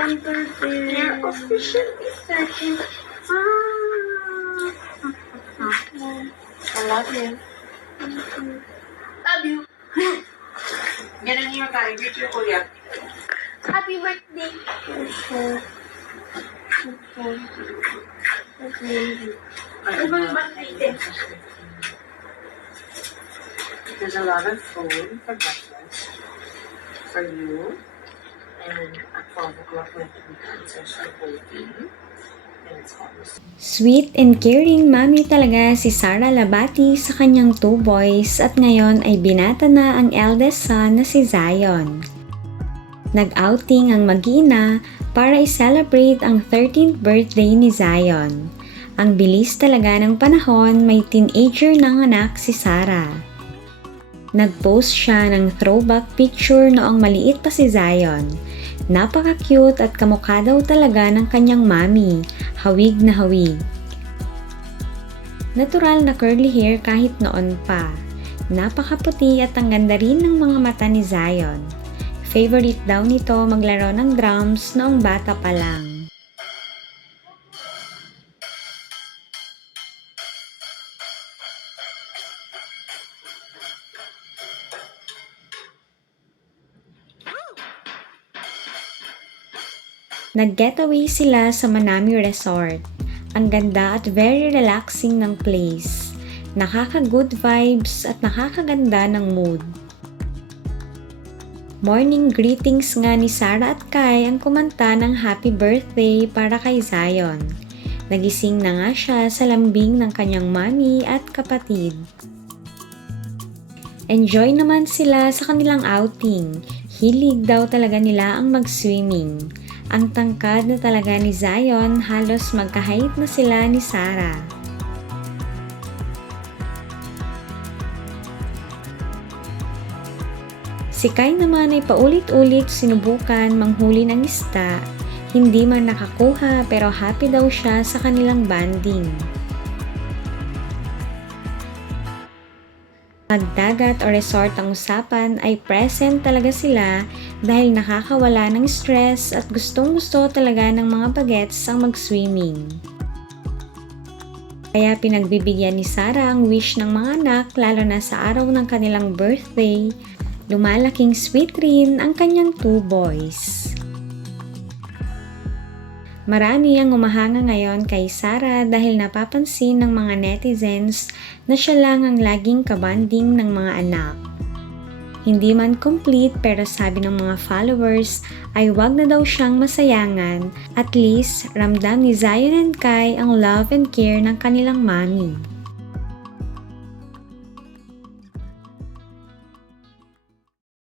Your official is second. I love you. Love you. Ganun yung tayo. Greet your kuya. Happy birthday. Ano ba yung birthday? There's a lot of food for breakfast for you. And at 12 o'clock, we have to be answers for voting. And it's almost... Sweet and caring mami talaga si Sara Labati sa kanyang 2 boys at ngayon ay binata na ang eldest son na si Zion. Nag-outing ang mag-ina para i-celebrate ang 13th birthday ni Zion. Ang bilis talaga ng panahon, may teenager ng anak si Sara. Nag-post siya ng throwback picture noong maliit pa si Zion. Napaka-cute at kamukha daw talaga ng kanyang mami, hawig na hawig. Natural na curly hair kahit noon pa. Napakaputi at ang ganda rin ng mga mata ni Zion. Favorite daw nito maglaro ng drums noong bata pa lang. Nag-getaway sila sa Manami Resort. Ang ganda at very relaxing ng place. Nakaka-good vibes at nakakaganda ng mood. Morning greetings nga ni Sara at Kai ang kumanta ng happy birthday para kay Zion. Nagising na nga siya sa lambing ng kanyang mami at kapatid. Enjoy naman sila sa kanilang outing. Hilig daw talaga nila ang mag-swimming. Ang tangkad na talaga ni Zion, halos magka-height na sila ni Sara. Si Kai naman ay paulit-ulit sinubukan manghuli ng isda, hindi man nakakuha pero happy daw siya sa kanilang bonding. Pagdagat o resort ang usapan ay present talaga sila dahil nakakawala ng stress at gustong-gusto talaga ng mga bagets ang mag-swimming. Kaya pinagbibigyan ni Sara ang wish ng mga anak lalo na sa araw ng kanilang birthday, lumalaking sweet rin ang kanyang 2 boys. Marami ang umahanga ngayon kay Sara dahil napapansin ng mga netizens na siya lang ang laging kabanding ng mga anak. Hindi man complete pero sabi ng mga followers ay wag na daw siyang masayangan, at least ramdam ni Zion and Kai ang love and care ng kanilang mami.